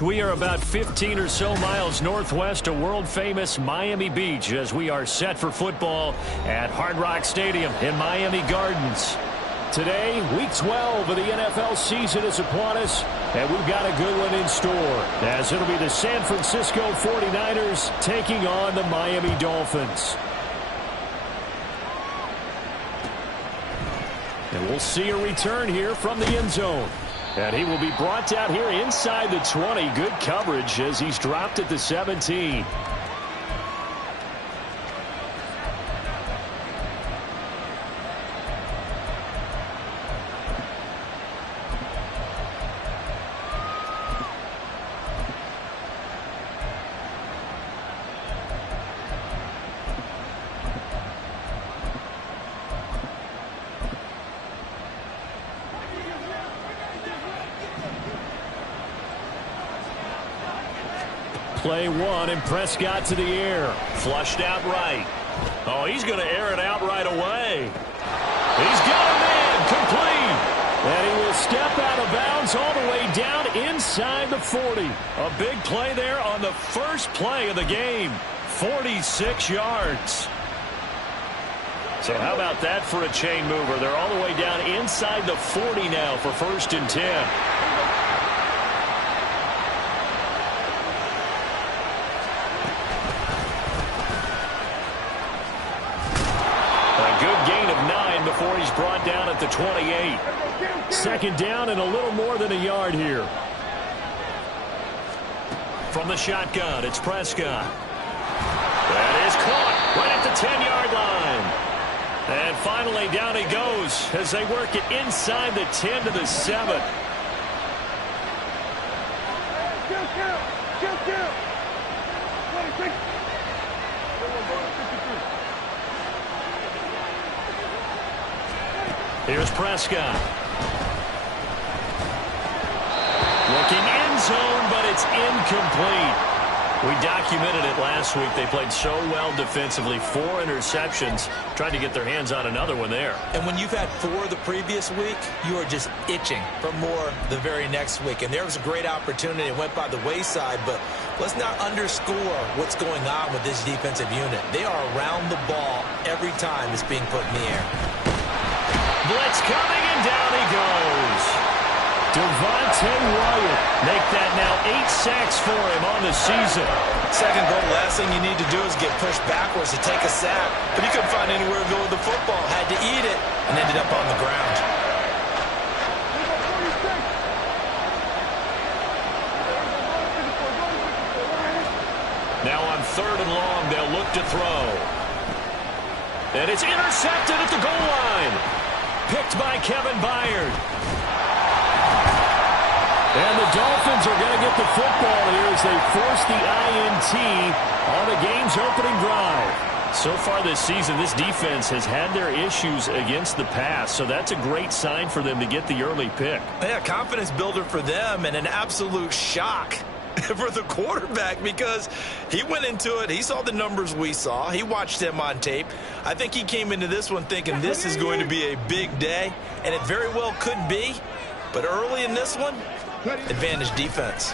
We are about 15 or so miles northwest of world-famous Miami Beach as we are set for football at Hard Rock Stadium in Miami Gardens. Today, Week 12 of the NFL season is upon us, and we've got a good one in store, as it'll be the San Francisco 49ers taking on the Miami Dolphins. And we'll see a return here from the end zone. And he will be brought down here inside the 20. Good coverage as he's dropped at the 17. Play one, and Prescott to the air. Flushed out right. Oh, he's going to air it out right away. He's got a man complete. And he will step out of bounds all the way down inside the 40. A big play there on the first play of the game. 46 yards. So how about that for a chain mover? They're all the way down inside the 40 now for 1st and 10. Before he's brought down at the 28. 2nd down and a little more than a yard here. From the shotgun, it's Prescott. That is caught right at the 10-yard line. And finally down he goes as they work it inside the 10 to the 7. Here's Prescott. Looking end zone, but it's incomplete. We documented it last week. They played so well defensively. 4 interceptions. Tried to get their hands on another one there. And when you've had 4 the previous week, you are just itching for more the very next week. And there was a great opportunity. It went by the wayside, but let's not underscore what's going on with this defensive unit. They are around the ball every time it's being put in the air. Blitz coming, and down he goes. Devontae Wyatt make that now 8 sacks for him on the season. Second goal, last thing you need to do is get pushed backwards to take a sack. But he couldn't find anywhere to go with the football. Had to eat it and ended up on the ground. Now on 3rd and long, they'll look to throw. And it's intercepted at the goal line. Picked by Kevin Byard. And the Dolphins are going to get the football here as they force the INT on the game's opening drive. So far this season, this defense has had their issues against the pass, so that's a great sign for them to get the early pick. Yeah, confidence builder for them and an absolute shock for the quarterback because he went into it. He saw the numbers we saw. He watched them on tape. I think he came into this one thinking this is going to be a big day, and it very well could be. But early in this one, advantage defense.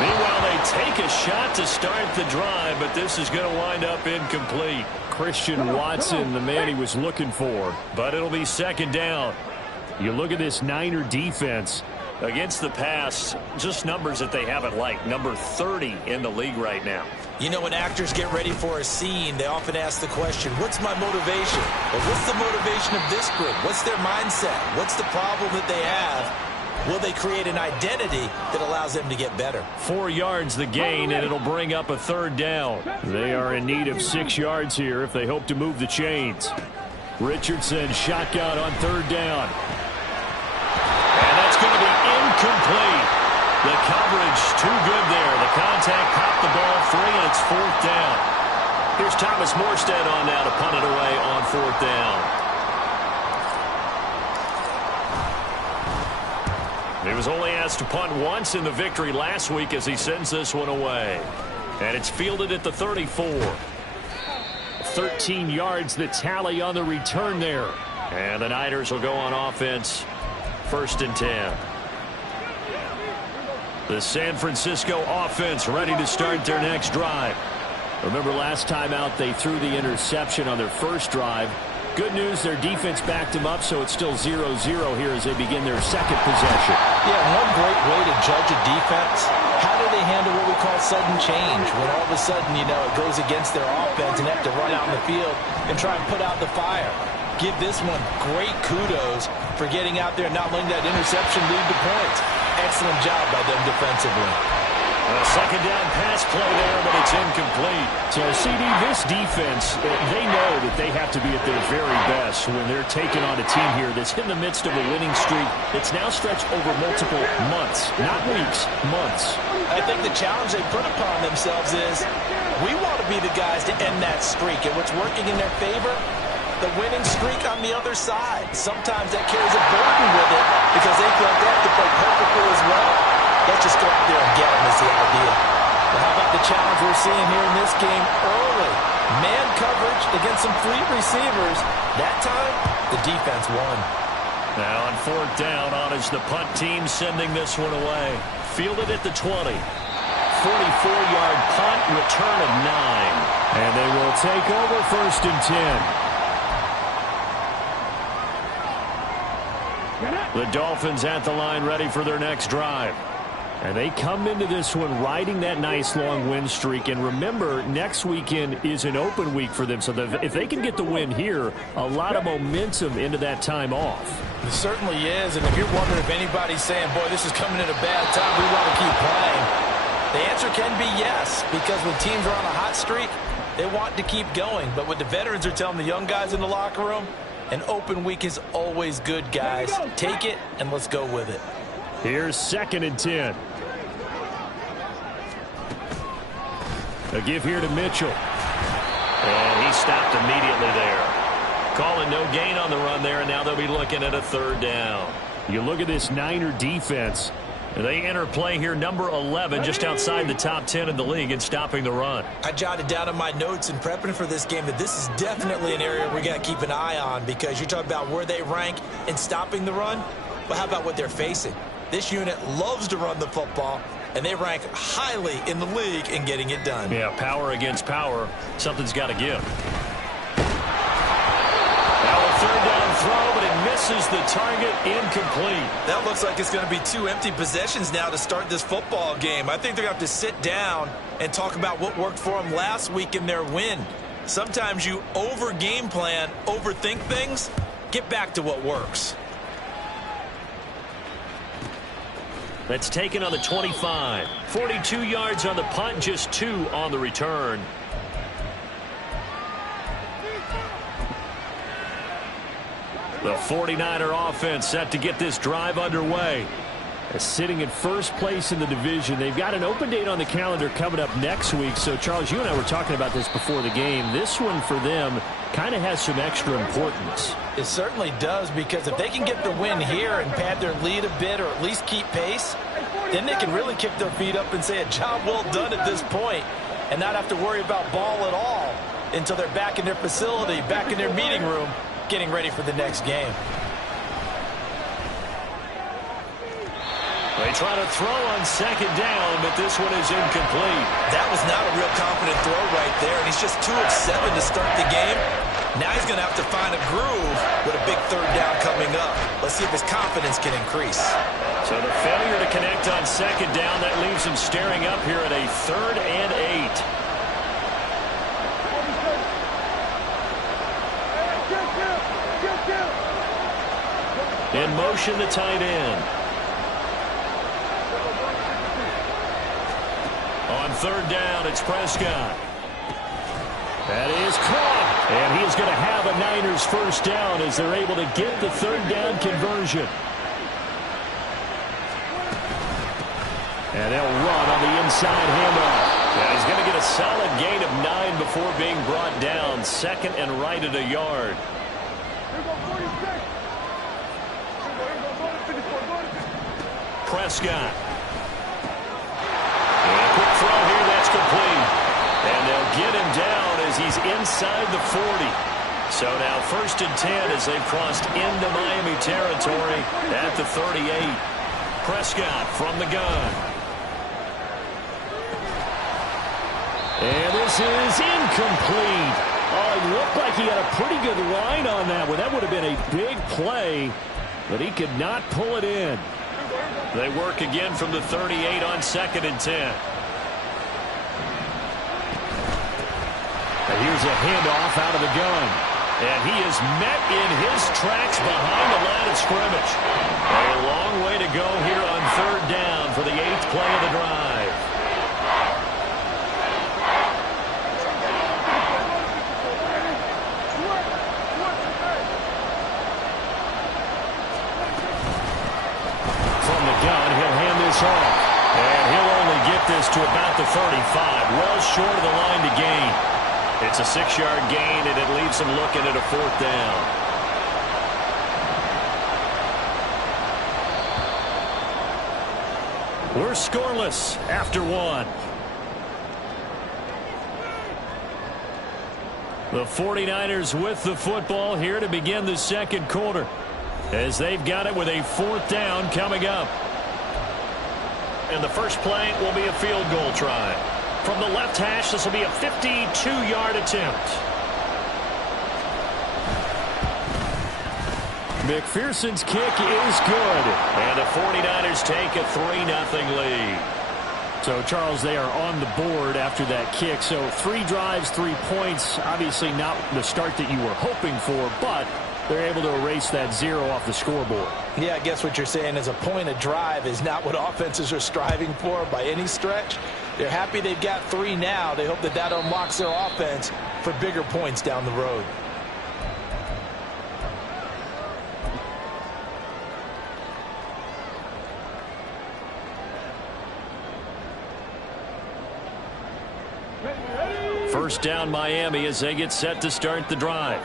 Meanwhile, they take a shot to start the drive, but this is going to wind up incomplete. Christian Watson, the man he was looking for, but it'll be 2nd down. You look at this Niner defense against the pass, just numbers that they haven't liked. Number 30 in the league right now. You know, when actors get ready for a scene, they often ask the question, what's my motivation? Or what's the motivation of this group? What's their mindset? What's the problem that they have? Will they create an identity that allows them to get better? 4 yards the gain, and it'll bring up a 3rd down. They are in need of 6 yards here if they hope to move the chains. Richardson shotgun on 3rd down. And that's going to be incomplete. The coverage too good there. The contact popped the ball free, and it's 4th down. Here's Thomas Morstead on now to punt it away on 4th down. He was only asked to punt once in the victory last week as he sends this one away. And it's fielded at the 34. 13 yards the tally on the return there. And the Niners will go on offense 1st and 10. The San Francisco offense ready to start their next drive. Remember last time out they threw the interception on their first drive. Good news, their defense backed them up, so it's still 0-0 here as they begin their second possession. Yeah, one great way to judge a defense, how do they handle what we call sudden change? When all of a sudden, you know, it goes against their offense and they have to run out in the field and try and put out the fire. Give this one great kudos for getting out there and not letting that interception lead to points. Excellent job by them defensively. A second down pass play there, but it's incomplete. So, CD, this defense, they know that they have to be at their very best when they're taking on a team here that's in the midst of a winning streak that's now stretched over multiple months, not weeks, months. I think the challenge they put upon themselves is we want to be the guys to end that streak, and what's working in their favor, the winning streak on the other side. Sometimes that carries a burden with it because they feel like they have to play perfectly as well. Let's just go out there and get them is the idea. Well, how about the challenge we're seeing here in this game early? Man coverage against some fleet receivers. That time, the defense won. Now on 4th down, on is the punt team sending this one away. Fielded at the 20. 44-yard punt, return of 9. And they will take over 1st and 10. The Dolphins at the line ready for their next drive. And they come into this one riding that nice long win streak. And remember, next weekend is an open week for them. So if they can get the win here, a lot of momentum into that time off. It certainly is. And if you're wondering if anybody's saying, boy, this is coming at a bad time, we want to keep playing, the answer can be yes. Because when teams are on a hot streak, they want to keep going. But what the veterans are telling the young guys in the locker room, an open week is always good, guys. Take it and let's go with it. Here's 2nd and 10. A give here to Mitchell. And he stopped immediately there. Calling no gain on the run there, and now they'll be looking at a 3rd down. You look at this Niner defense. They enter play here, number 11, just outside the top 10 in the league in stopping the run. I jotted down in my notes in prepping for this game that this is definitely an area we got to keep an eye on because you're talking about where they rank in stopping the run. Well, how about what they're facing? This unit loves to run the football, and they rank highly in the league in getting it done. Yeah, power against power. Something's got to give. Now a 3rd down throw, but it misses the target, incomplete. That looks like it's going to be 2 empty possessions now to start this football game. I think they're going to have to sit down and talk about what worked for them last week in their win. Sometimes you over-game plan, overthink things. Get back to what works. That's taken on the 25. 42 yards on the punt, just 2 on the return. The 49er offense set to get this drive underway. Sitting in first place in the division. They've got an open date on the calendar coming up next week. So, Charles, you and I were talking about this before the game. This one for them kind of has some extra importance. It certainly does, because if they can get the win here and pad their lead a bit or at least keep pace, then they can really kick their feet up and say a job well done at this point and not have to worry about ball at all until they're back in their facility, back in their meeting room, getting ready for the next game. They try to throw on 2nd down, but this one is incomplete. That was not a real confident throw right there, and he's just 2 of 7 to start the game. Now he's going to have to find a groove with a big 3rd down coming up. Let's see if his confidence can increase. So the failure to connect on 2nd down, that leaves him staring up here at a 3rd and 8. In motion, the tight end. On 3rd down, it's Prescott. That is caught. And he is going to have a Niners 1st down as they're able to get the 3rd down conversion. And they'll run on the inside handoff. And he's going to get a solid gain of 9 before being brought down. 2nd and right at a yard. Prescott. And a quick throw here, that's complete. And they'll get him down as he's inside the 40. So now 1st and 10 as they've crossed into Miami territory at the 38. Prescott from the gun. And this is incomplete. Oh, it looked like he had a pretty good line on that one. That would have been a big play, but he could not pull it in. They work again from the 38 on 2nd and 10. And here's a handoff out of the gun. And he is met in his tracks behind the line of scrimmage. A long way to go here on 3rd down for the 8th play of the drive. From the gun, he'll hand this off. And he'll only get this to about the 35. Well short of the line to gain. It's a 6-yard gain, and it leaves him looking at a 4th down. We're scoreless after 1. The 49ers with the football here to begin the 2nd quarter, as they've got it with a 4th down coming up. And the first play will be a field goal try. From the left hash, this will be a 52-yard attempt. McPherson's kick is good. And the 49ers take a 3-0 lead. So, Charles, they are on the board after that kick. So 3 drives, 3 points. Obviously not the start that you were hoping for, but they're able to erase that 0 off the scoreboard. Yeah, I guess what you're saying is a point of drive is not what offenses are striving for by any stretch. They're happy they've got 3 now. They hope that that unlocks their offense for bigger points down the road. First down Miami as they get set to start the drive.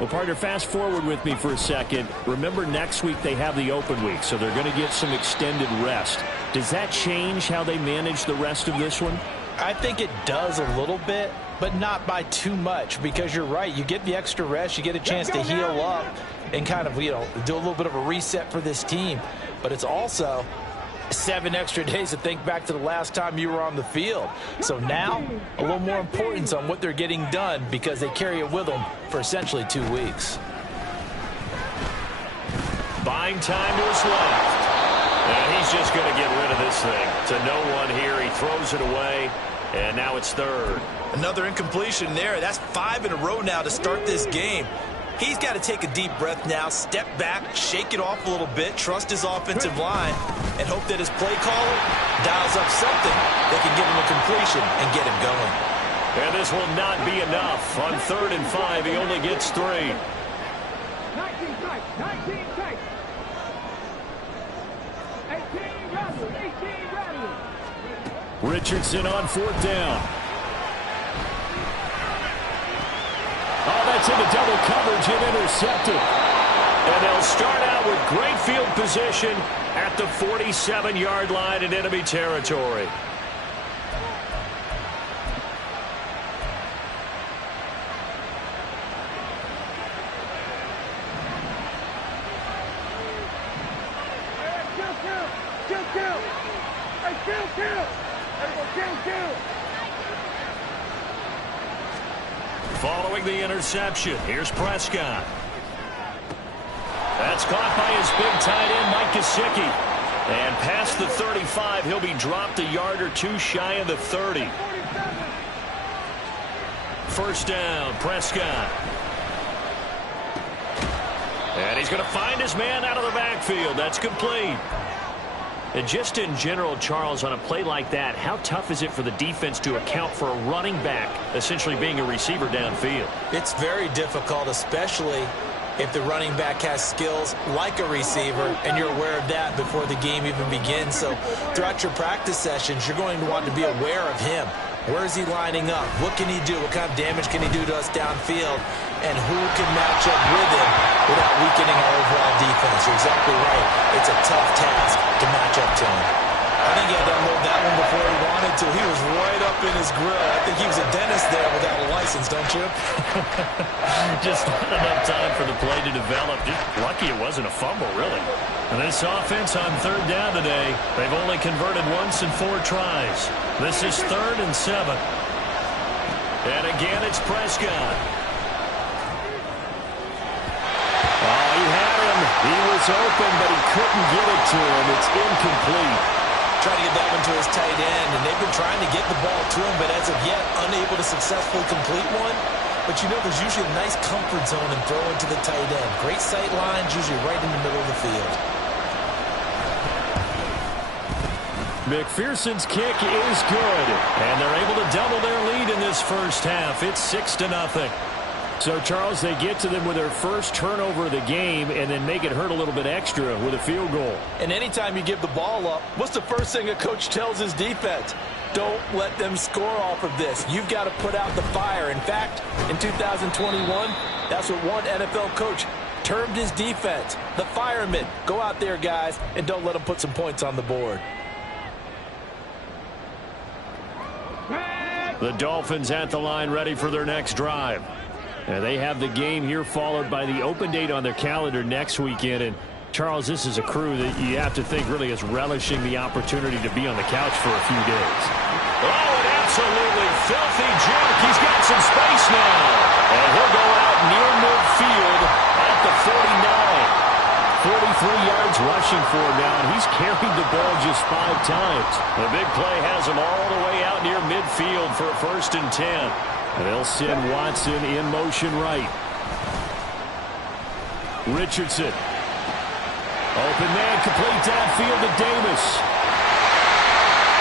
Well, partner, fast forward with me for a second. Remember, next week they have the open week, so they're going to get some extended rest. Does that change how they manage the rest of this one? I think it does a little bit, but not by too much, because you're right. You get the extra rest. You get a chance to heal up and kind of, do a little bit of a reset for this team. But it's also 7 extra days to think back to the last time you were on the field. So now, a little more importance on what they're getting done because they carry it with them for essentially 2 weeks. Buying time to his left. And he's just going to get rid of this thing. To no one here. He throws it away, and now it's 3rd. Another incompletion there. That's 5 in a row now to start this game. He's got to take a deep breath now, step back, shake it off a little bit, trust his offensive line, and hope that his play caller dials up something that can give him a completion and get him going. And this will not be enough. On 3rd and 5, he only gets 3. 19 tight, 19 tight. 18 rattlers, 18 rattlers. Richardson on 4th down. Oh, that's into double coverage and intercepted. And they'll start out with great field position at the 47-yard line in enemy territory. Following the interception, here's Prescott. That's caught by his big tight end, Mike Gesicki. And past the 35, he'll be dropped a yard or 2 shy of the 30. First down, Prescott. And he's going to find his man out of the backfield. That's complete. And just in general, Charles, on a play like that, how tough is it for the defense to account for a running back essentially being a receiver downfield? It's very difficult, especially if the running back has skills like a receiver, and you're aware of that before the game even begins. So throughout your practice sessions, you're going to want to be aware of him. Where is he lining up? What can he do? What kind of damage can he do to us downfield? And who can match up with him without weakening our overall defense? You're exactly right. It's a tough task to match up to him. I think he had to unload that one before he wanted to. He was right up up in his grill. I think he was a dentist there without a license, don't you? Just not enough time for the play to develop. Just lucky it wasn't a fumble, really. And this offense on third down today, they've only converted once in 4 tries. This is 3rd and 7. And again, it's Prescott. Oh, he had him. He was open, but he couldn't get it to him. It's incomplete. Trying to get that one to his tight end, and they've been trying to get the ball to him, but as of yet, unable to successfully complete one. But you know, there's usually a nice comfort zone in throwing to the tight end. Great sight lines, usually right in the middle of the field. McPherson's kick is good, and they're able to double their lead in this first half. It's 6-0. So, Charles, they get to them with their first turnover of the game and then make it hurt a little bit extra with a field goal. And anytime you give the ball up, what's the first thing a coach tells his defense? Don't let them score off of this. You've got to put out the fire. In fact, in 2021, that's what one NFL coach termed his defense, the firemen. Go out there, guys, and don't let them put some points on the board. The Dolphins at the line ready for their next drive. And they have the game here followed by the open date on their calendar next weekend. And, Charles, this is a crew that you have to think really is relishing the opportunity to be on the couch for a few days. Oh, an absolutely filthy jerk. He's got some space now. And he'll go out near midfield at the 49. 43 yards rushing for him now, and he's carried the ball just 5 times. The big play has him all the way out near midfield for a 1st and 10. And they'll send Watson in motion right. Richardson. Open man, complete downfield to Davis.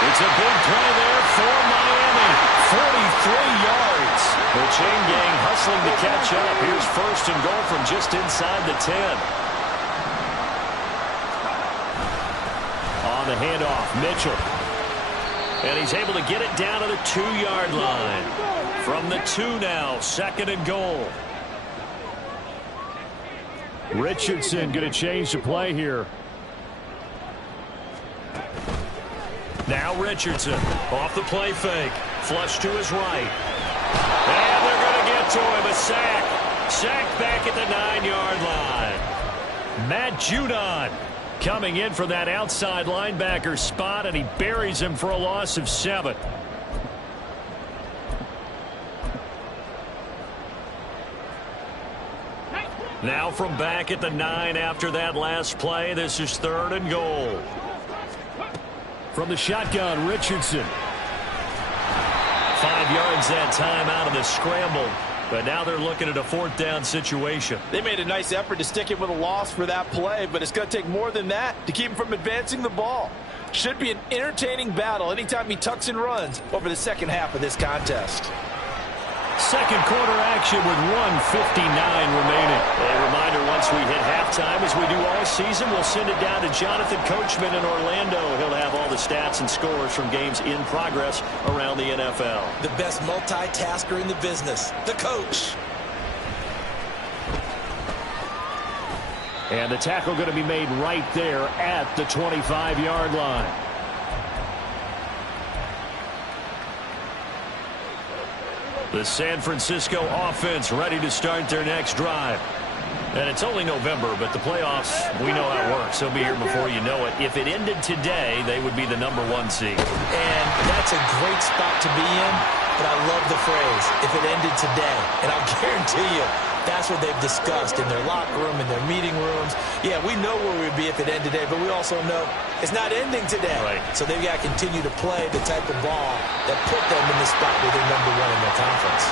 It's a big play there for Miami. 43 yards. The chain gang hustling to catch up. Here's 1st and goal from just inside the 10. On the handoff, Mitchell. And he's able to get it down to the 2-yard line. From the 2 now, 2nd and goal. Richardson going to change the play here. Now Richardson off the play fake. Flush to his right. And they're going to get to him. A sack. Sack back at the 9-yard line. Matt Judon coming in for that outside linebacker spot, and he buries him for a loss of 7. Now from back at the 9 after that last play, this is 3rd and goal. From the shotgun, Richardson. 5 yards that time out of the scramble. But now they're looking at a 4th down situation. They made a nice effort to stick it with a loss for that play, but it's going to take more than that to keep him from advancing the ball. Should be an entertaining battle anytime he tucks and runs over the second half of this contest. Second quarter action with 1:59 remaining. A reminder, once we hit halftime, as we do all season, we'll send it down to Jonathan Coachman in Orlando. He'll have all the stats and scores from games in progress around the NFL. The best multitasker in the business, the coach. And the tackle going to be made right there at the 25-yard line. The San Francisco offense ready to start their next drive. And it's only November, but the playoffs, we know how it works. They'll be here before you know it. If it ended today, they would be the #1 seed. And that's a great spot to be in, but I love the phrase, if it ended today. And I'll guarantee you, that's what they've discussed in their locker room, in their meeting rooms. Yeah, we know where we'd be if it ended today, but we also know it's not ending today. Right. So they've got to continue to play the type of ball that put them in the spot where they're #1 in their conference.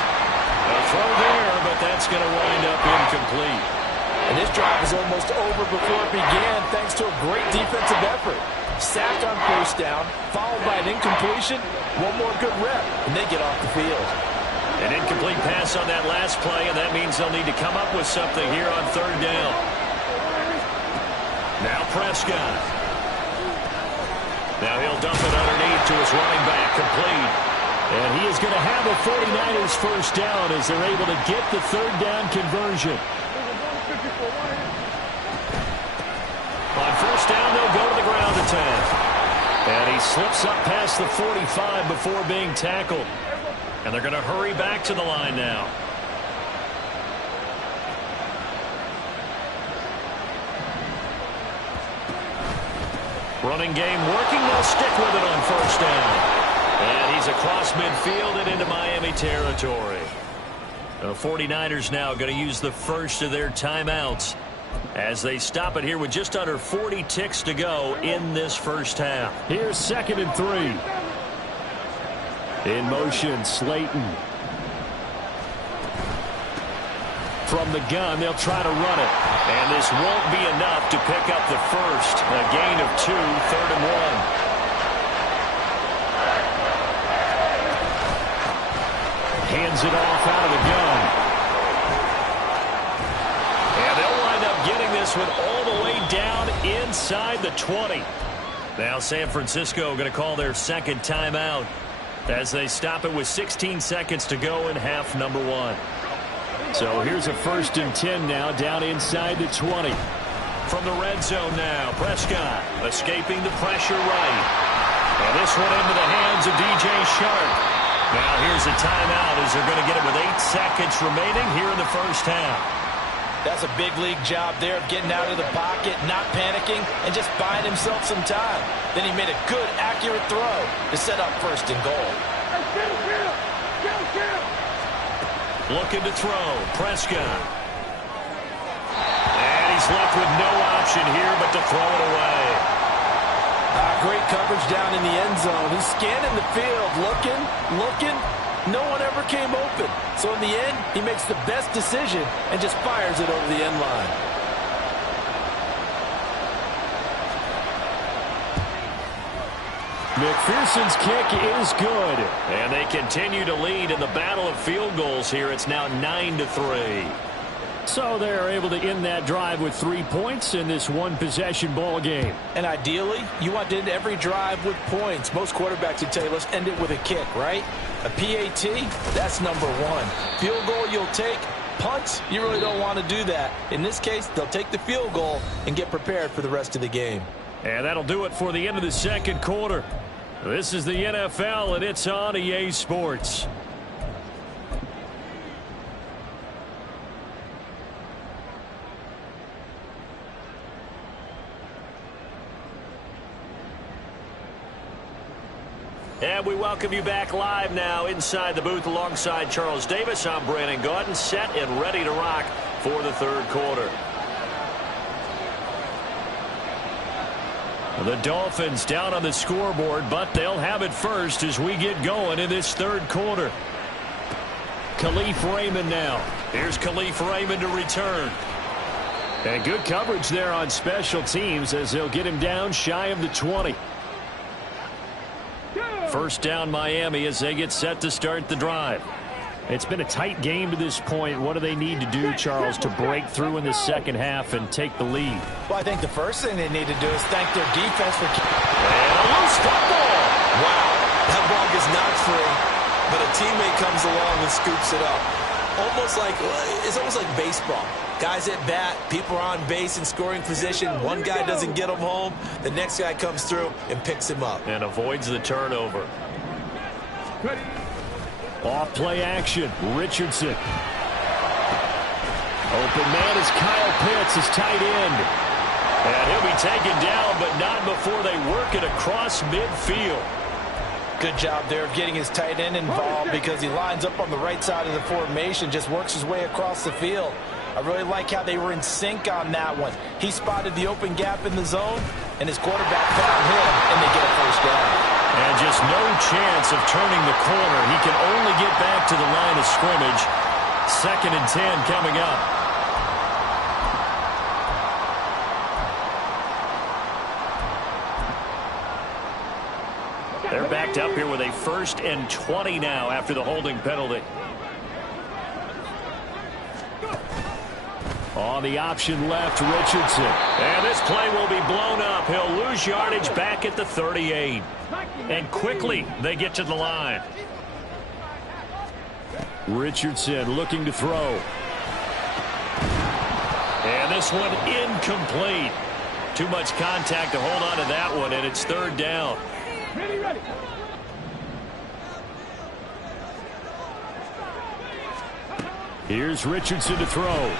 A throw there, but that's going to wind up incomplete. And this drive was almost over before it began thanks to a great defensive effort. Sacked on 1st down, followed by an incompletion. One more good rep, and they get off the field. An incomplete pass on that last play, and that means they'll need to come up with something here on 3rd down. Now Prescott. Now he'll dump it underneath to his running back, complete. And he is going to have a 49ers 1st down as they're able to get the 3rd down conversion. On 1st down, they'll go to the ground attack. And he slips up past the 45 before being tackled. And they're going to hurry back to the line now. Running game working. They'll stick with it on first down. And he's across midfield and into Miami territory. The 49ers now going to use the first of their timeouts as they stop it here with just under 40 ticks to go in this first half. Here's 2nd and 3. In motion, Slayton. From the gun, they'll try to run it. And this won't be enough to pick up the first. A gain of 2, 3rd and 1. Hands it off out of the gun. And they'll wind up getting this one all the way down inside the 20. Now San Francisco going to call their second timeout as they stop it with 16 seconds to go in half number 1. So here's a 1st and 10 now down inside the 20. From the red zone now, Prescott escaping the pressure right. And this one into the hands of DJ Shark. Now here's a timeout as they're going to get it with 8 seconds remaining here in the first half. That's a big league job there of getting out of the pocket, not panicking, and just buying himself some time. Then he made a good, accurate throw to set up 1st and goal. Looking to throw, Prescott. And he's left with no option here but to throw it away. Great coverage down in the end zone. He's scanning the field, looking. No one ever came open. So in the end, he makes the best decision and just fires it over the end line. McPherson's kick is good. And they continue to lead in the battle of field goals here. It's now 9-3. So they're able to end that drive with 3 points in this one-possession ball game. And ideally, you want to end every drive with points. Most quarterbacks would tell you, let's end it with a kick, right? A PAT, that's number 1. Field goal you'll take. Punts, you really don't want to do that. In this case, they'll take the field goal and get prepared for the rest of the game. And that'll do it for the end of the second quarter. This is the NFL, and it's on EA Sports. And we welcome you back live now inside the booth alongside Charles Davis. I'm Brandon Gaudin, set and ready to rock for the third quarter. The Dolphins down on the scoreboard, but they'll have it first as we get going in this third quarter. Khalif Raymond now. Here's Khalif Raymond to return. And good coverage there on special teams as they'll get him down shy of the 20. First down Miami as they get set to start the drive. It's been a tight game to this point. What do they need to do, Charles, to break through in the second half and take the lead? Well, I think the first thing they need to do is thank their defense for keeping. And a loose football. Wow, that ball gets knocked free, but a teammate comes along and scoops it up. It's almost like baseball. Guys at bat, people are on base in scoring position. One guy doesn't get him home. The next guy comes through and picks him up. And avoids the turnover. Off play action. Richardson. Open man is Kyle Pitts, his tight end. And he'll be taken down, but not before they work it across midfield. Good job there of getting his tight end involved because he lines up on the right side of the formation, just works his way across the field. I really like how they were in sync on that one. He spotted the open gap in the zone, and his quarterback found him, and they get a first down. And just no chance of turning the corner. He can only get back to the line of scrimmage. 2nd and 10 coming up. They're backed up here with a 1st and 20 now after the holding penalty. On the option left, Richardson. And this play will be blown up. He'll lose yardage back at the 38. And quickly they get to the line. Richardson looking to throw. And this one incomplete. Too much contact to hold on to that one, and it's 3rd down. Ready, ready. Here's Richardson to throw.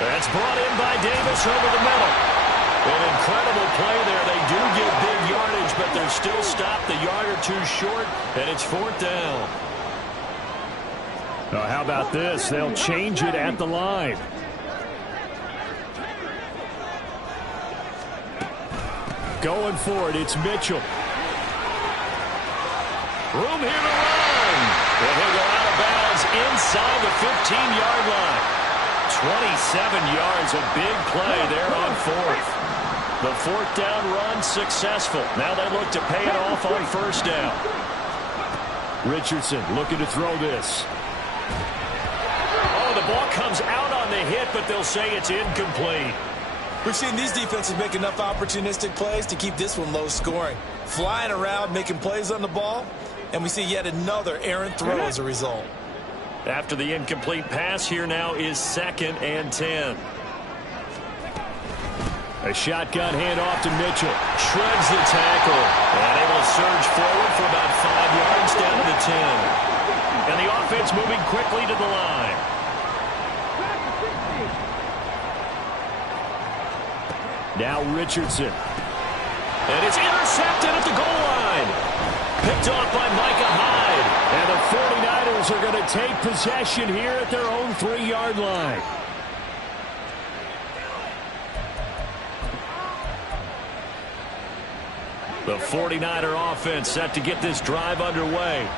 That's brought in by Davis over the middle. An incredible play there. They do get big yardage, but they're still stopped a yard or two short, and it's 4th down. Now, how about this? They'll change it at the line. Going for it, it's Mitchell. Room here to run. And he'll go out of bounds inside the 15-yard line. 27 yards, a big play there on 4th. The 4th down run successful. Now they look to pay it off on 1st down. Richardson looking to throw this. Oh, the ball comes out on the hit, but they'll say it's incomplete. We've seen these defenses make enough opportunistic plays to keep this one low scoring. Flying around, making plays on the ball, and we see yet another errant throw as a result. After the incomplete pass, here now is 2nd and 10. A shotgun handoff to Mitchell. Shreds the tackle. And able to surge forward for about 5 yards down to the 10. And the offense moving quickly to the line. Now Richardson. And it's intercepted at the goal line. Picked off by Micah Hyde. And the 49ers are going to take possession here at their own 3-yard line. The 49er offense set to get this drive underway.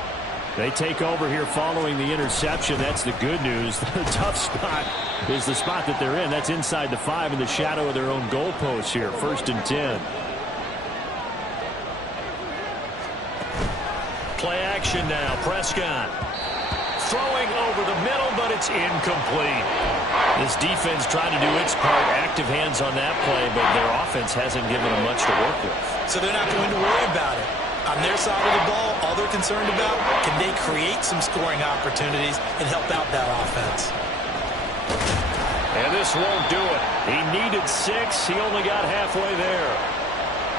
They take over here following the interception. That's the good news. The tough spot is the spot that they're in. That's inside the 5 in the shadow of their own goalpost here. 1st and 10. Play action now. Prescott throwing over the middle, but it's incomplete. This defense trying to do its part. Active hands on that play, but their offense hasn't given them much to work with. So they're not going to worry about it. On their side of the ball, all they're concerned about, can they create some scoring opportunities and help out that offense? And this won't do it. He needed 6. He only got halfway there.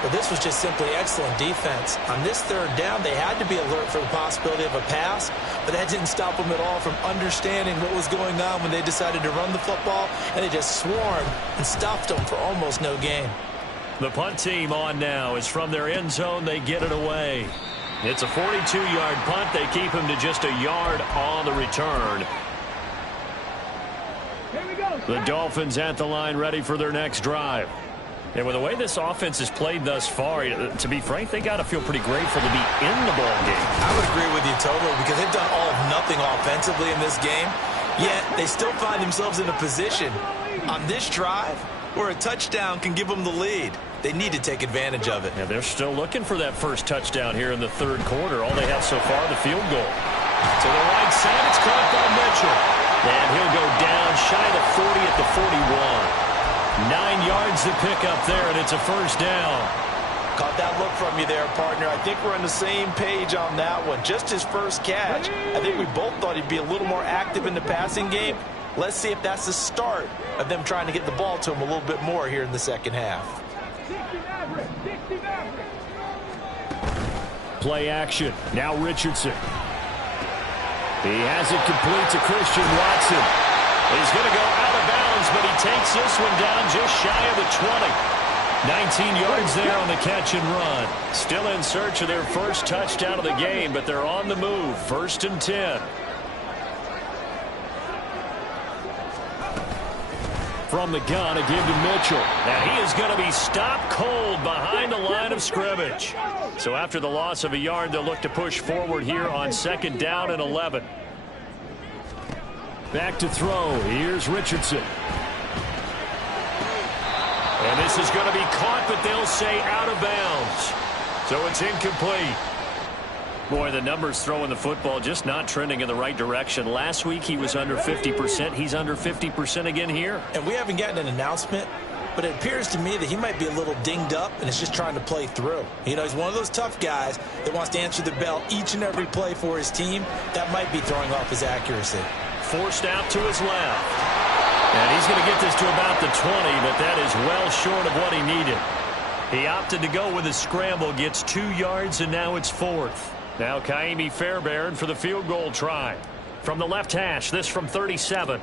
But this was just simply excellent defense. On this 3rd down, they had to be alert for the possibility of a pass, but that didn't stop them at all from understanding what was going on when they decided to run the football, and they just swarmed and stopped them for almost no gain. The punt team on now. Is from their end zone. They get it away. It's a 42-yard punt. They keep him to just a yard on the return. Here we go. The Dolphins at the line ready for their next drive. And with the way this offense has played thus far, to be frank, they got to feel pretty grateful to be in the ball game. I would agree with you totally because they've done all of nothing offensively in this game, yet they still find themselves in a position on this drive where a touchdown can give them the lead. They need to take advantage of it. And they're still looking for that first touchdown here in the 3rd quarter. All they have so far, the field goal. To the right side, it's caught by Mitchell. And he'll go down shy of the 40 at the 41. 9 yards to pick up there, and it's a 1st down. Caught that look from you there, partner. I think we're on the same page on that one. Just his first catch. I think we both thought he'd be a little more active in the passing game. Let's see if that's the start of them trying to get the ball to him a little bit more here in the 2nd half. 60 Maverick. 60 Maverick. Play action. Now Richardson. He has it complete to Christian Watson. He's going to go out of bounds, but he takes this one down just shy of the 20. 19 yards there on the catch and run. Still in search of their first touchdown of the game, but they're on the move. 1st and 10. From the gun, a give to Mitchell. And he is going to be stopped cold behind the line of scrimmage. So after the loss of a yard, they'll look to push forward here on 2nd down and 11. Back to throw. Here's Richardson. And this is going to be caught, but they'll say out of bounds. So it's incomplete. Boy, the numbers throwing the football just not trending in the right direction. Last week he was under 50%. He's under 50% again here. And we haven't gotten an announcement, but it appears to me that he might be a little dinged up and is just trying to play through. You know, he's one of those tough guys that wants to answer the bell each and every play for his team. That might be throwing off his accuracy. Forced out to his left. And he's going to get this to about the 20, but that is well short of what he needed. He opted to go with a scramble, gets 2 yards, and now it's 4th. Now Kaimi Fairbairn for the field goal try. From the left hash, this from 37.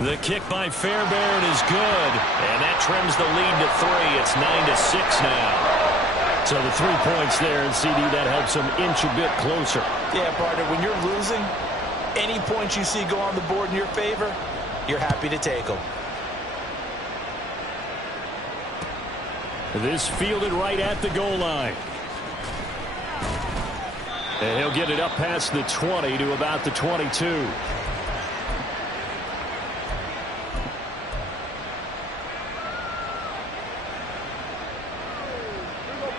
The kick by Fairbairn is good, and that trims the lead to 3. It's 9-6 now. So the 3 points there, and CD, that helps them inch a bit closer. Yeah, partner, when you're losing, any points you see go on the board in your favor, you're happy to take them. This fielded right at the goal line. And he'll get it up past the 20 to about the 22.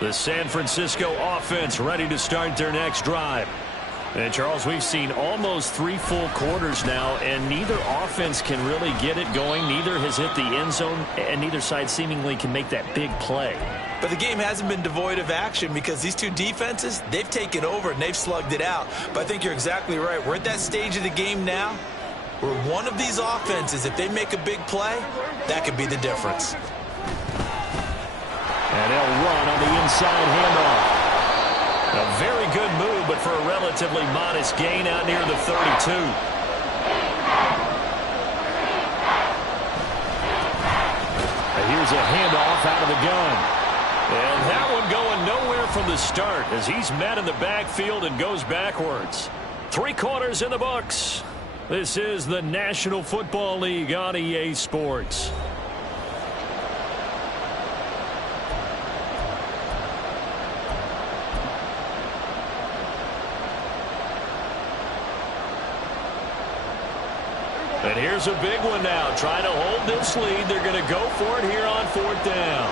The San Francisco offense ready to start their next drive. And, Charles, we've seen almost 3 full quarters now, and neither offense can really get it going. Neither has hit the end zone, and neither side seemingly can make that big play. But the game hasn't been devoid of action because these two defenses, they've taken over and they've slugged it out. But I think you're exactly right. We're at that stage of the game now where one of these offenses, if they make a big play, that could be the difference. And they'll run on the inside handoff. A very good move, but for a relatively modest gain out near the 32. And here's a handoff out of the gun. And that one going nowhere from the start as he's met in the backfield and goes backwards. 3 quarters in the books. This is the National Football League on EA Sports. And here's a big one now. Trying to hold this lead. They're going to go for it here on 4th down.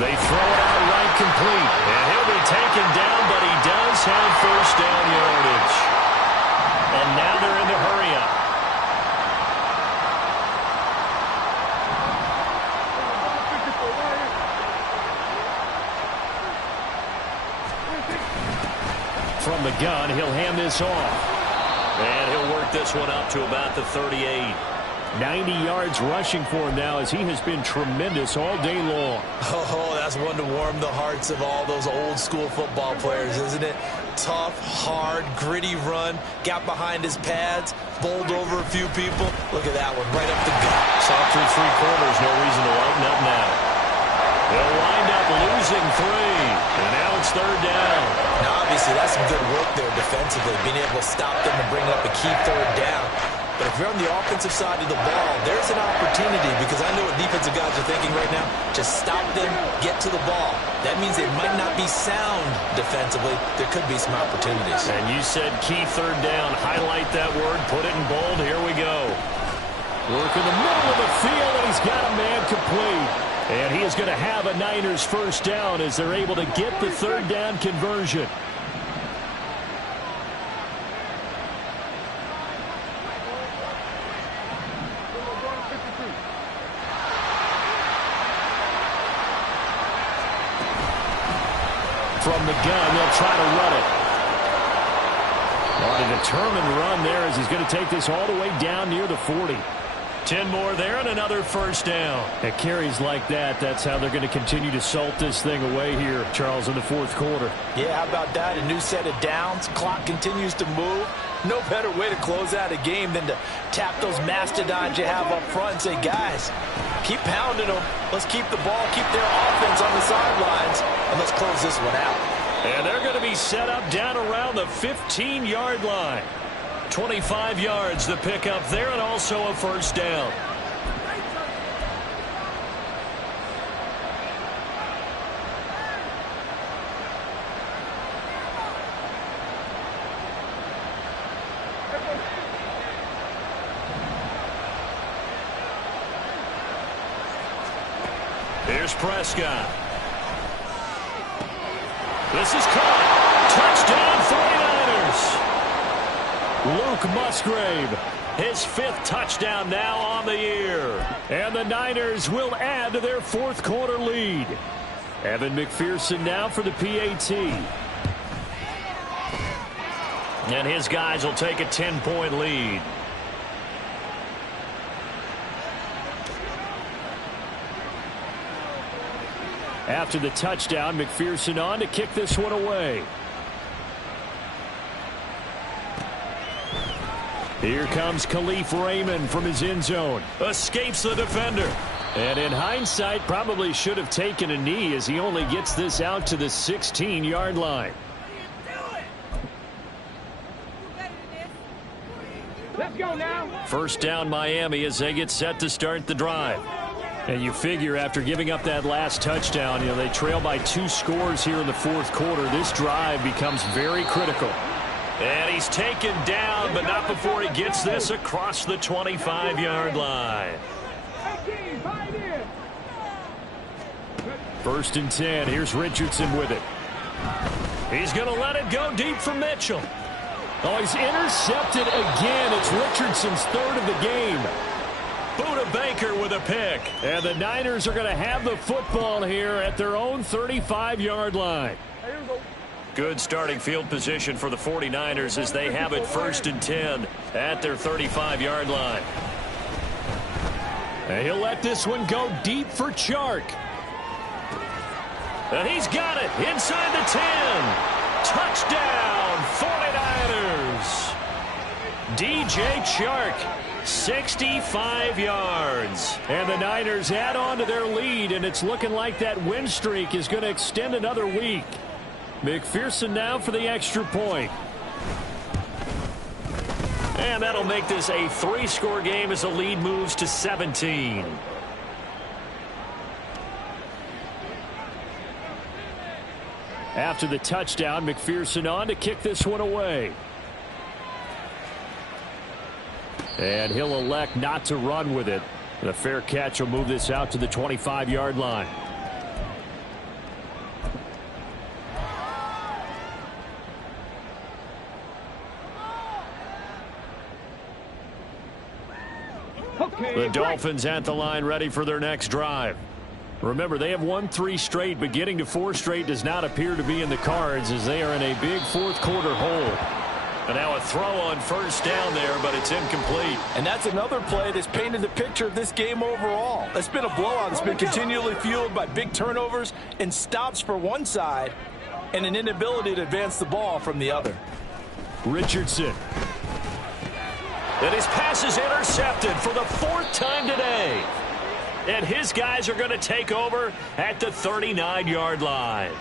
They throw it out right complete. And he'll be taken down, but he does have 1st down yardage. And now they're in the hurry-up. From the gun, he'll hand this off. And he'll work this one up to about the 38. 90 yards rushing for him now as he has been tremendous all day long. Oh, that's one to warm the hearts of all those old school football players, isn't it? Tough, hard, gritty run. Got behind his pads, bowled over a few people. Look at that one, right up the gut. Saw through 3 quarters, no reason to lighten up now. They'll wind up losing 3. And now it's 3rd down. Now, obviously, that's some good work there defensively, being able to stop them and bring up a key 3rd down. But if you're on the offensive side of the ball, there's an opportunity because I know what defensive guys are thinking right now. Just stop them, get to the ball. That means they might not be sound defensively. There could be some opportunities. And you said key 3rd down. Highlight that word. Put it in bold. Here we go. Work in the middle of the field, and he's got a man complete. And he is going to have a Niners 1st down as they're able to get the 3rd down conversion. From the gun, they'll try to run it. On a determined run there as he's going to take this all the way down near the 40. 10 more there and another 1st down. At carries like that, that's how they're going to continue to salt this thing away here, Charles, in the 4th quarter. Yeah, how about that? A new set of downs. Clock continues to move. No better way to close out a game than to tap those mastodons you have up front and say, guys, keep pounding them. Let's keep the ball, keep their offense on the sidelines, and let's close this one out. And they're going to be set up down around the 15-yard line. 25 yards to pick up there and also a 1st down. Here's Prescott. This is caught. Touchdown 49ers. Luke Musgrave, his 5th touchdown now on the year. And the Niners will add to their 4th quarter lead. Evan McPherson now for the PAT. And his guys will take a 10-point lead. After the touchdown, McPherson on to kick this one away. Here comes Khalif Raymond from his end zone. Escapes the defender. And in hindsight, probably should have taken a knee as he only gets this out to the 16-yard line. Let's go now. First down Miami as they get set to start the drive. And you figure after giving up that last touchdown, they trail by 2 scores here in the fourth quarter. This drive becomes very critical. And he's taken down, but not before he gets this across the 25-yard line. First and 10. Here's Richardson with it. He's going to let it go deep for Mitchell. Oh, he's intercepted again. It's Richardson's 3rd of the game. Buda Baker with a pick. And the Niners are going to have the football here at their own 35-yard line. Good starting field position for the 49ers as they have it 1st and 10 at their 35-yard line. And he'll let this one go deep for Chark. And he's got it inside the 10. Touchdown, 49ers. DJ Chark, 65 yards. And the Niners add on to their lead, and it's looking like that win streak is going to extend another week. McPherson now for the extra point. And that'll make this a 3-score game as the lead moves to 17. After the touchdown, McPherson on to kick this one away. And he'll elect not to run with it. The fair catch will move this out to the 25-yard line. The Dolphins at the line ready for their next drive. Remember, they have won 3 straight, but getting to 4 straight does not appear to be in the cards as they are in a big fourth quarter hole. And now a throw on first down there, but it's incomplete. And that's another play that's painted the picture of this game overall. It's been a blowout. It's been continually fueled by big turnovers and stops for one side and an inability to advance the ball from the other. Richardson. And his pass is intercepted for the 4th time today. And his guys are going to take over at the 39-yard line.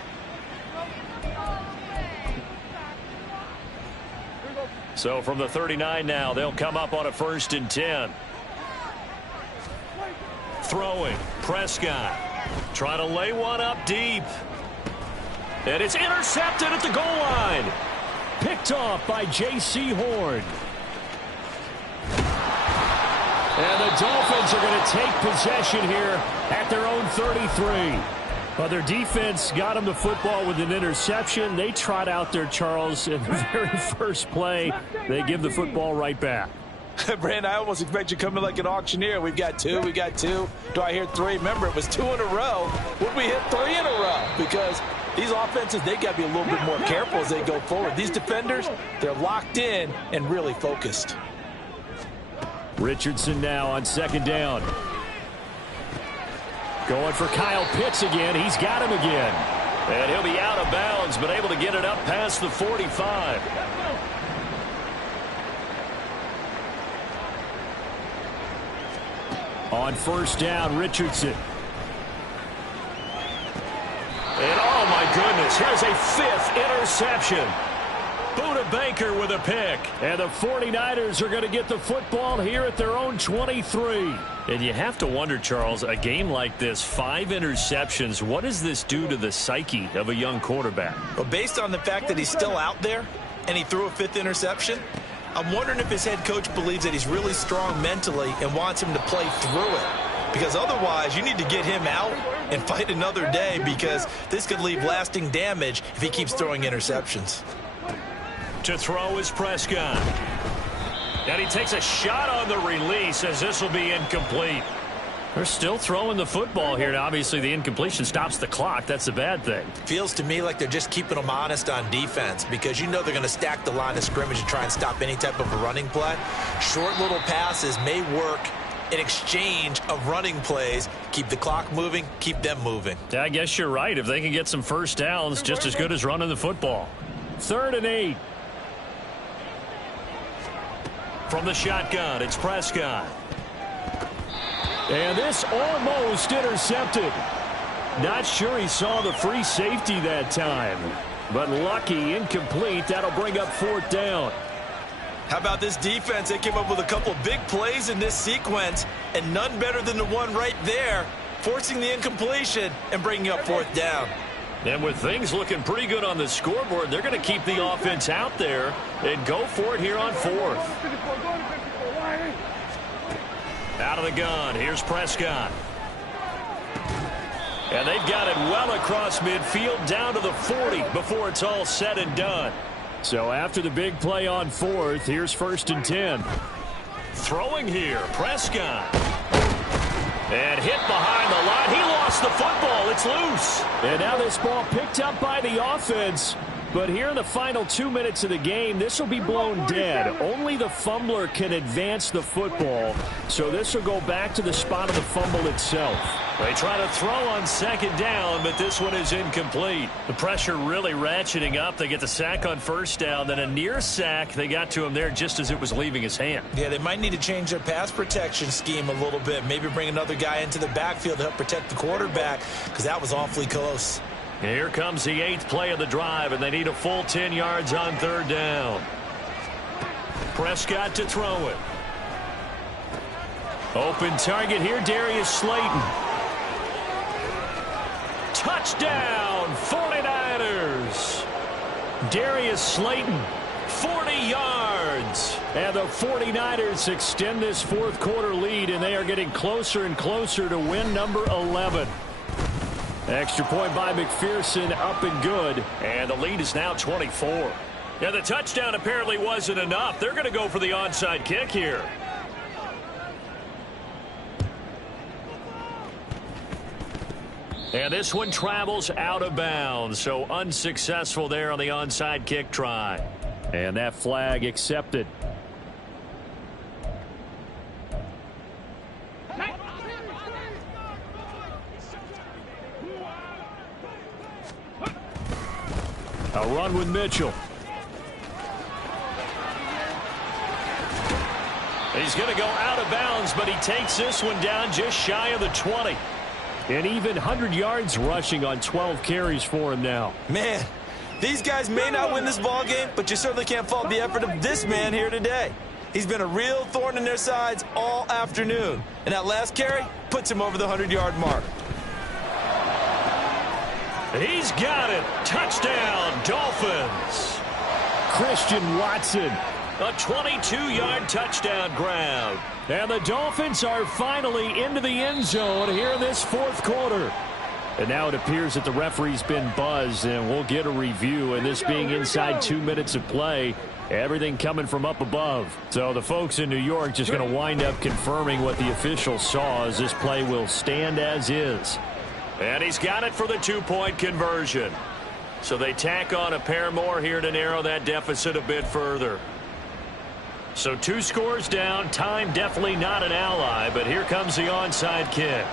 So from the 39 now, they'll come up on a 1st and 10. Throwing, Prescott. Trying to lay one up deep. And it's intercepted at the goal line. Picked off by J.C. Horn. And the Dolphins are going to take possession here at their own 33. Well, their defense got them the football with an interception. They trot out there, Charles, in the very first play. They give the football right back. Brandon, I almost expect you coming like an auctioneer. We've got 2, we got 2. Do I hear 3? Remember, it was 2 in a row. Would we hit 3 in a row? Because these offenses, they got to be a little bit more careful as they go forward. These defenders, they're locked in and really focused. Richardson now on 2nd down. Going for Kyle Pitts again. He's got him again. And he'll be out of bounds, but able to get it up past the 45. On 1st down, Richardson. And oh my goodness, here's a 5th interception. Buda Baker with a pick. And the 49ers are going to get the football here at their own 23. And you have to wonder, Charles, a game like this, 5 interceptions, what does this do to the psyche of a young quarterback? Well, based on the fact that he's still out there and he threw a 5th interception, I'm wondering if his head coach believes that he's really strong mentally and wants him to play through it. Because otherwise, you need to get him out and fight another day because this could leave lasting damage if he keeps throwing interceptions. To throw is Prescott. And he takes a shot on the release as this will be incomplete. They're still throwing the football here. Now, obviously, the incompletion stops the clock. That's a bad thing. Feels to me like they're just keeping them honest on defense because you know they're going to stack the line of scrimmage and try and stop any type of a running play. Short little passes may work in exchange of running plays. Keep the clock moving, keep them moving. I guess you're right. If they can get some first downs, just as good as running the football. 3rd and 8. From the shotgun, it's Prescott. And this almost intercepted. Not sure he saw the free safety that time. But lucky, incomplete. That'll bring up 4th down. How about this defense? They came up with a couple big plays in this sequence, and none better than the one right there, forcing the incompletion and bringing up 4th down. And with things looking pretty good on the scoreboard, they're going to keep the offense out there and go for it here on 4th. Out of the gun, here's Prescott. And they've got it well across midfield down to the 40 before it's all said and done. So after the big play on 4th, here's 1st and 10. Throwing here, Prescott. And hit behind the line. He lost the football. It's loose. And now this ball picked up by the offense. But here in the final 2 minutes of the game, this will be blown dead. Only the fumbler can advance the football. So this will go back to the spot of the fumble itself. They try to throw on 2nd down, but this one is incomplete. The pressure really ratcheting up. They get the sack on 1st down, then a near sack. They got to him there just as it was leaving his hand. Yeah, they might need to change their pass protection scheme a little bit. Maybe bring another guy into the backfield to help protect the quarterback, because that was awfully close. Here comes the 8th play of the drive, and they need a full 10 yards on 3rd down. Prescott to throw it. Open target here, Darius Slayton. Touchdown, 49ers. Darius Slayton, 40 yards. And the 49ers extend this 4th quarter lead, and they are getting closer and closer to win number 11. Extra point by McPherson, up and good. And the lead is now 24. Yeah, the touchdown apparently wasn't enough. They're going to go for the onside kick here. And this one travels out of bounds, so unsuccessful there on the onside kick try. And that flag accepted. A run with Mitchell. He's going to go out of bounds, but he takes this one down just shy of the 20. And even 100 yards rushing on 12 carries for him now. Man, these guys may not win this ball game, but you certainly can't fault the effort of this man here today. He's been a real thorn in their sides all afternoon. And that last carry puts him over the 100-yard mark. He's got it. Touchdown, Dolphins. Christian Watson. A 22-yard touchdown grab. And the Dolphins are finally into the end zone here in this 4th quarter. And now it appears that the referee's been buzzed, and we'll get a review. And this being inside 2 minutes of play, everything coming from up above. So the folks in New York just going to wind up confirming what the officials saw, as this play will stand as is. And he's got it for the 2-point conversion. So they tack on a pair more here to narrow that deficit a bit further. So 2 scores down. Time definitely not an ally, but here comes the onside kick.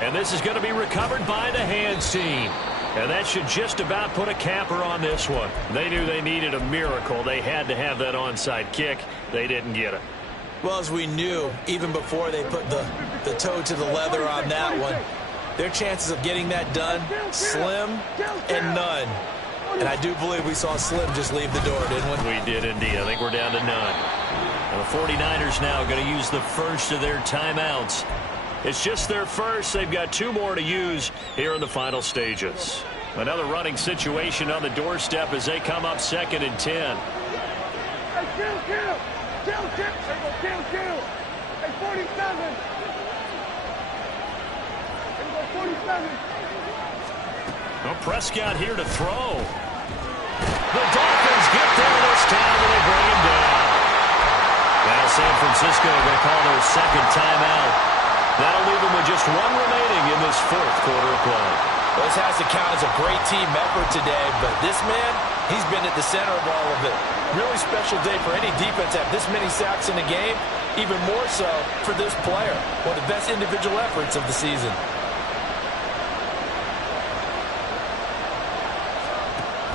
And this is going to be recovered by the hands team. And that should just about put a capper on this one. They knew they needed a miracle. They had to have that onside kick. They didn't get it. Well, as we knew, even before they put the toe to the leather on that one, their chances of getting that done, slim and none. And I do believe we saw Slim just leave the door, didn't we? We did indeed. I think we're down to none. And the 49ers now going to use the first of their timeouts. It's just their first. They've got 2 more to use here in the final stages. Another running situation on the doorstep as they come up 2nd and 10. Kill. Hey, 47. 47. Well, Prescott here to throw. The Dolphins get there this time, and they bring him down. Now San Francisco are going to call their 2nd timeout. That'll leave them with just 1 remaining in this 4th quarter of play. Well, this has to count as a great team effort today, but this man, He's been at the center of all of it. Really special day for any defense to have this many sacks in a game. Even more so for this player. One of the best individual efforts of the season.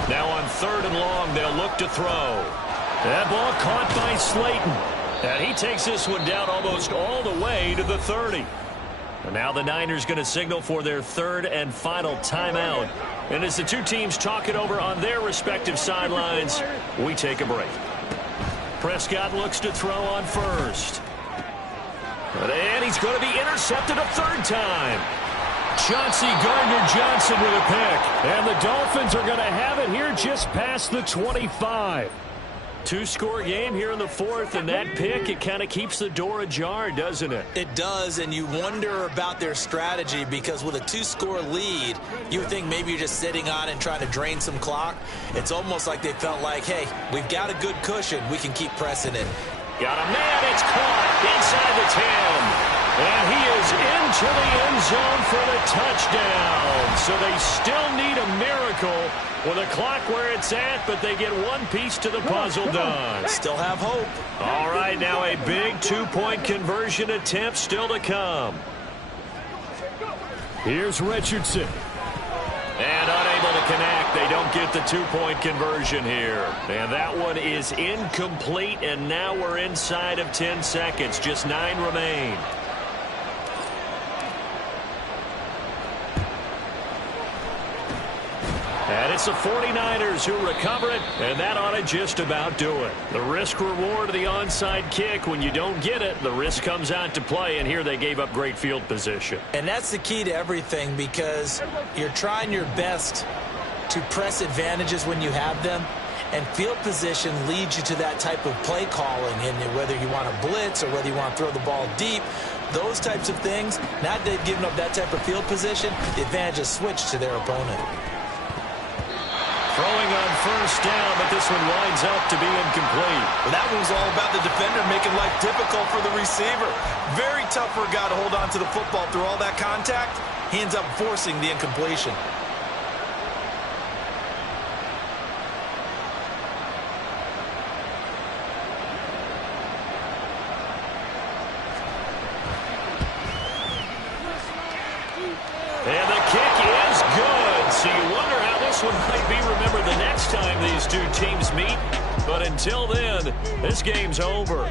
Now on 3rd and long, they'll look to throw. That ball caught by Slayton. And he takes this one down almost all the way to the 30. And now the Niners going to signal for their 3rd and final timeout. And as the two teams talk it over on their respective sidelines, we take a break. Prescott looks to throw on 1st. And he's going to be intercepted a 3rd time. Chauncey Gardner-Johnson with a pick. And the Dolphins are going to have it here just past the 25. 2-score game here in the 4th, and that pick, it kind of keeps the door ajar, doesn't it? It does, and you wonder about their strategy because with a 2-score lead, you would think maybe you're just sitting on and trying to drain some clock. It's almost like they felt like, hey, we've got a good cushion. We can keep pressing it. Got a man. It's caught inside the 10. And he is into the end zone for the touchdown. So they still need a miracle with a clock where it's at, but they get one piece to the puzzle done. Still have hope. All right, now a big 2-point conversion attempt still to come. Here's Richardson. And unable to connect. They don't get the 2-point conversion here. And that one is incomplete, and now we're inside of 10 seconds. Just 9 remain. And it's the 49ers who recover it, and that ought to just about do it. The risk-reward of the onside kick, when you don't get it, the risk comes out to play, and here they gave up great field position. And that's the key to everything because you're trying your best to press advantages when you have them, and field position leads you to that type of play calling, and whether you want to blitz or whether you want to throw the ball deep, those types of things, now that they've given up that type of field position, the advantage is switched to their opponent. Throwing on 1st down, but this one winds up to be incomplete. Well, that one was all about the defender making life difficult for the receiver. Very tough for a guy to hold on to the football through all that contact. He ends up forcing the incompletion. And the kick is good. So you wonder how this one might be remembered the next time these two teams meet. But until then, this game's over.